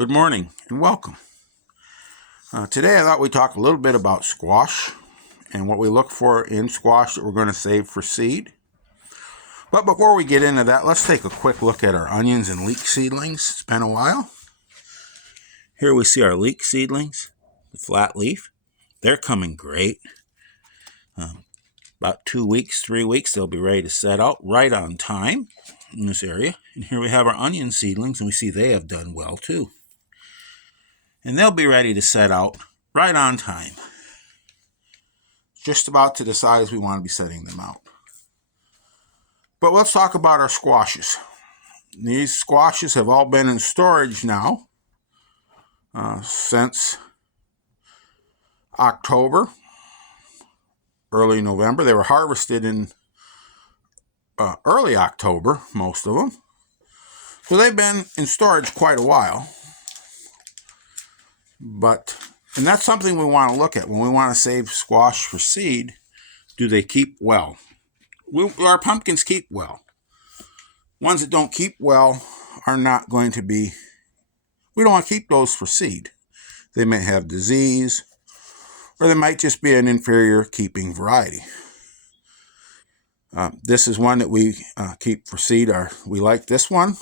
Good morning and welcome. Today I thought we'd talk a little bit about squash and what we look for in squash that we're going to save for seed. But before we get into that, let's take a quick look at our onions and leek seedlings. It's been a while. Here we see our leek seedlings, the flat leaf. They're coming great. About 2 weeks, 3 weeks, they'll be ready to set out right on time in this area. And here we have our onion seedlings, and we see they have done well too. And they'll be ready to set out right on time. Just about to the size we want to be setting them out. But let's talk about our squashes. These squashes have all been in storage now since October, early November. They were harvested in early October, most of them. So they've been in storage quite a while. And that's something we want to look at when we want to save squash for seed. Do they keep well? Our pumpkins keep well. Ones that don't keep well are not going to be, we don't want to keep those for seed. They may have disease, or they might just be an inferior keeping variety. This is one that we keep for seed. We like this one.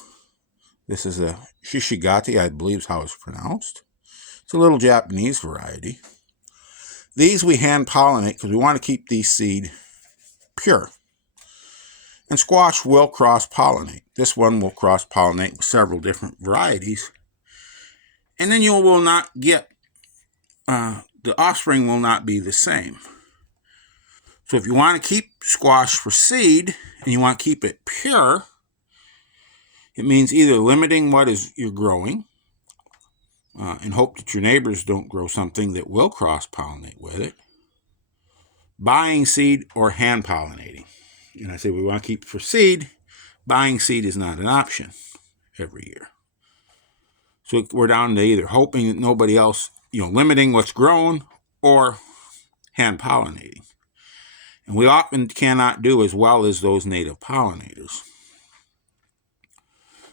This is a Shishigati, I believe is how it's pronounced. It's a little Japanese variety. These we hand pollinate because we want to keep these seed pure. And squash will cross-pollinate. This one will cross-pollinate with several different varieties. And then you will not get, the offspring will not be the same. So if you want to keep squash for seed and you want to keep it pure, it means either limiting what you're growing and hope that your neighbors don't grow something that will cross-pollinate with it, buying seed, or hand-pollinating. And I say we want to keep for seed. Buying seed is not an option every year. So we're down to either hoping that nobody else, limiting what's grown, or hand-pollinating. And we often cannot do as well as those native pollinators.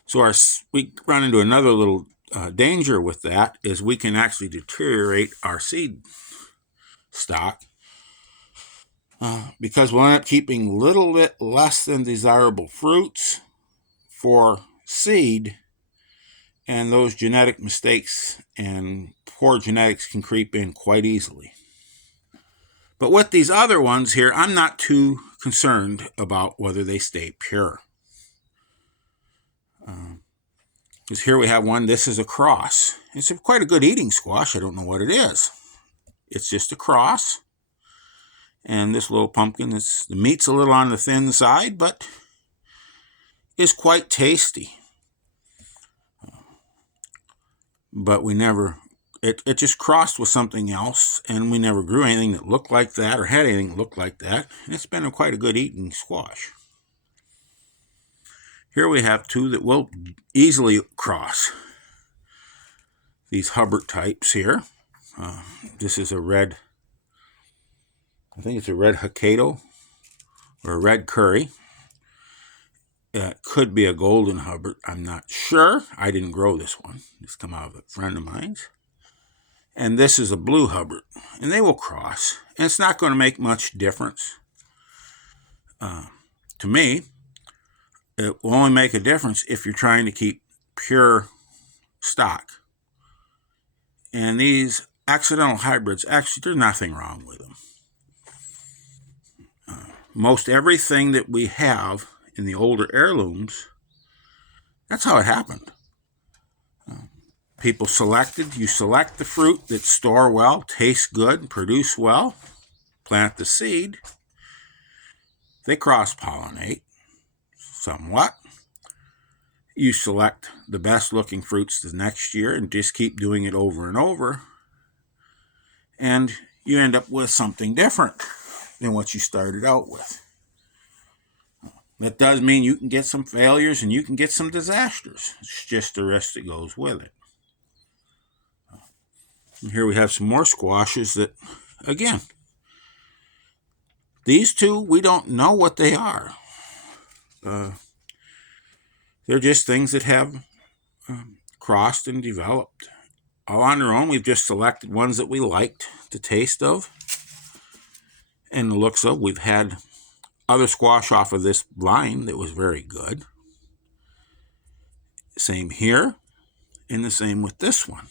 So we run into another little danger with that, is we can actually deteriorate our seed stock because we'll end up keeping a little bit less than desirable fruits for seed, and those genetic mistakes and poor genetics can creep in quite easily. But with these other ones here, I'm not too concerned about whether they stay pure. Because here we have one, this is a cross. It's quite a good eating squash. I don't know what it is. It's just a cross. And this little pumpkin, the meat's a little on the thin side, but is quite tasty. But we never, it just crossed with something else, and we never grew anything that looked like that or had anything that looked like that. And it's been quite a good eating squash. Here we have two that will easily cross. These Hubbard types here. This is a red, I think it's a red Hokkaido or a red curry. It could be a golden Hubbard. I'm not sure. I didn't grow this one. It's come out of a friend of mine's. And this is a blue Hubbard. And they will cross. And it's not going to make much difference. To me, it will only make a difference if you're trying to keep pure stock. And these accidental hybrids, actually, there's nothing wrong with them. Most everything that we have in the older heirlooms, that's how it happened. People you select the fruit that store well, taste good, produce well, plant the seed. They cross-pollinate somewhat. You select the best looking fruits the next year and just keep doing it over and over. And you end up with something different than what you started out with. That does mean you can get some failures and you can get some disasters. It's just the risk that goes with it. And here we have some more squashes that, again, these two, we don't know what they are. They're just things that have crossed and developed all on their own. We've just selected ones that we liked the taste of and the looks of. We've had other squash off of this vine that was very good. Same here, and the same with this one.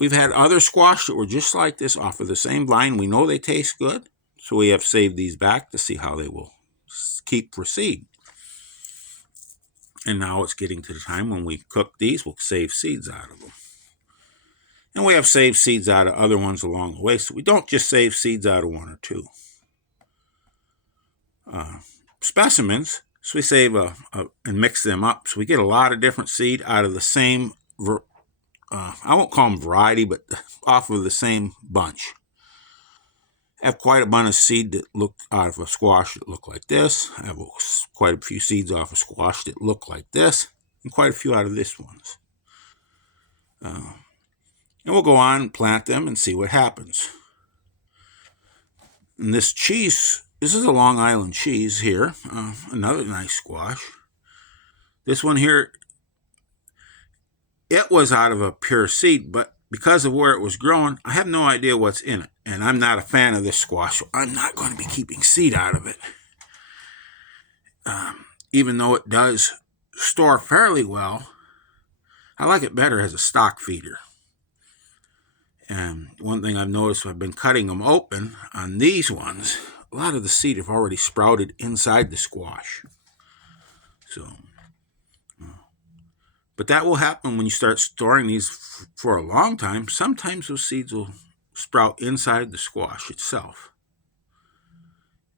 We've had other squash that were just like this off of the same vine. We know they taste good, so we have saved these back to see how they will keep for seed. And now it's getting to the time when we cook these, we'll save seeds out of them. And we have saved seeds out of other ones along the way, so we don't just save seeds out of one or two. Specimens, so we save and mix them up, so we get a lot of different seed out of the same, I won't call them variety, but off of the same bunch. I have quite a bunch of seed that look out of a squash that look like this. I have quite a few seeds off of squash that look like this, and quite a few out of this ones. And we'll go on and plant them and see what happens. And this cheese, this is a Long Island cheese here, another nice squash. This one here, it was out of a pure seed, but because of where it was growing, I have no idea what's in it. And I'm not a fan of this squash, so I'm not going to be keeping seed out of it. Even though it does store fairly well, I like it better as a stock feeder. And one thing I've noticed, I've been cutting them open on these ones, a lot of the seed have already sprouted inside the squash. So, but that will happen when you start storing these for a long time. Sometimes those seeds will sprout inside the squash itself.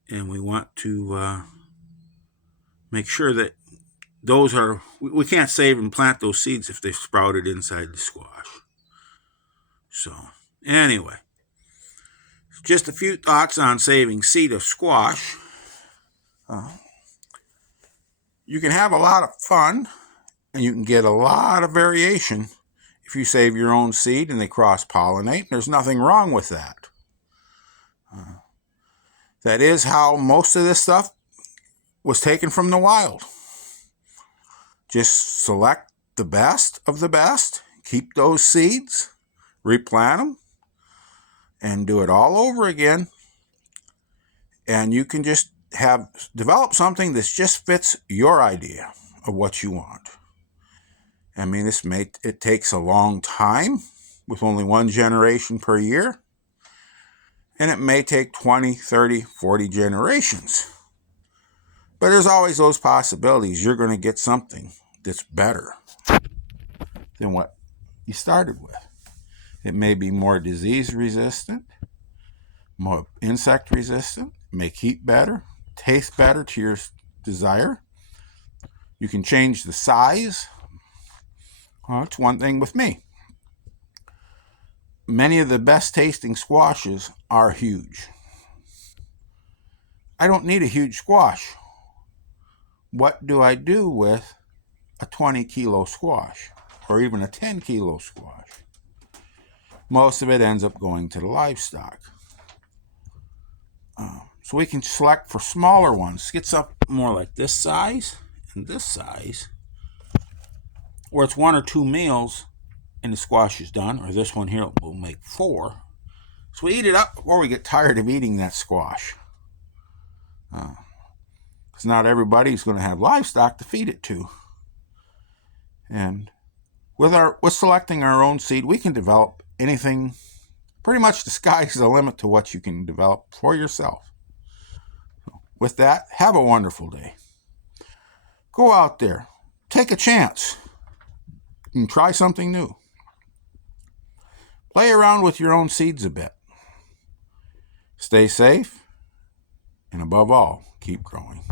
And we want to make sure that those are, we can't save and plant those seeds if they've sprouted inside the squash. So, anyway, just a few thoughts on saving seed of squash. You can have a lot of fun, and you can get a lot of variation if you save your own seed and they cross-pollinate. There's nothing wrong with that. That is how most of this stuff was taken from the wild. Just select the best of the best, keep those seeds, replant them, and do it all over again. And you can just develop something that just fits your idea of what you want. I mean, it takes a long time with only one generation per year. And it may take 20, 30, 40 generations. But there's always those possibilities. You're going to get something that's better than what you started with. It may be more disease resistant, more insect resistant, may keep better, taste better to your desire. You can change the size. Well, it's one thing with me. Many of the best tasting squashes are huge. I don't need a huge squash. What do I do with a 20-kilo squash or even a 10-kilo squash? Most of it ends up going to the livestock. So we can select for smaller ones. Gets up more like this size and this size, where it's 1 or 2 meals and the squash is done, or this one here will make 4. So we eat it up before we get tired of eating that squash. Because not everybody's going to have livestock to feed it to. And with selecting our own seed, we can develop anything. Pretty much the sky's the limit to what you can develop for yourself. With that, have a wonderful day. Go out there, take a chance, and try something new. Play around with your own seeds a bit. Stay safe, and above all, keep growing.